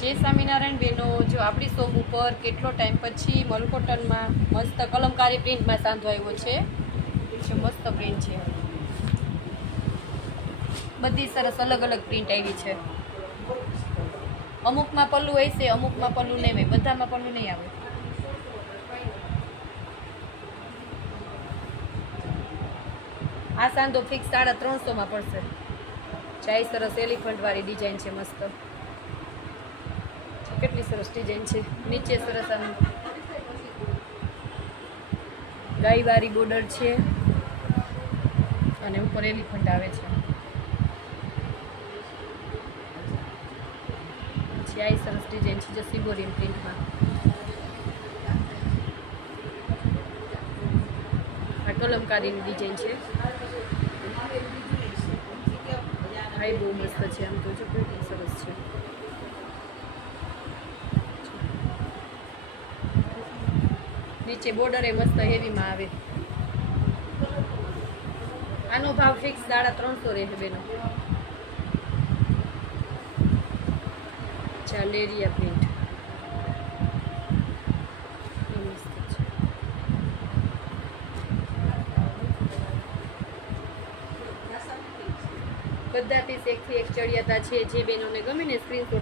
જય સ્વામિનારાયણ બેનો, જો આપણી શોપ ઉપર કેટલો ટાઈમ પછી મલકોટનમાં મસ્ત કલમકારી પ્રિન્ટમાં સાંધો આવ્યો છે. મસ્ત પ્રિન્ટ છે, બધી સરસ અલગ અલગ પ્રિન્ટ આવી છે. અમુકમાં પલ્લું હોય છે, અમુકમાં પલ્લું નહીં હોય, બધામાં પલ્લું નહીં આવે. આ સાંધો ફિક્સ 350 પડશે. ચાય સરસ એલિફન્ટ વાળી ડિઝાઇન છે, મસ્ત કેટલી સરસ ડિઝાઇન છે. નીચે સરસ આમ ગાયવાળી બોર્ડર છે અને ઉપર એલિફન્ટ આવે છે. પછી આ સરસ ડિઝાઇન છે જે સિબોરિયન પ્રિન્ટમાં. આ કલમકારીની ડિઝાઇન છે. ભાઈ બહુ મસ્ત છે, આમ તો જો કેટલી સરસ છે. નીચે બોર્ડર એ મસ્ત હેવીમાં આવે. આનો ભાવ ફિક્સ 350 રહેશે બેનો. ચાલેરિયા પ્રિન્ટ બધા પીસ એકથી એક ચડિયાતા છે. જે બેનોને ગમે ને સ્ક્રીનશોટ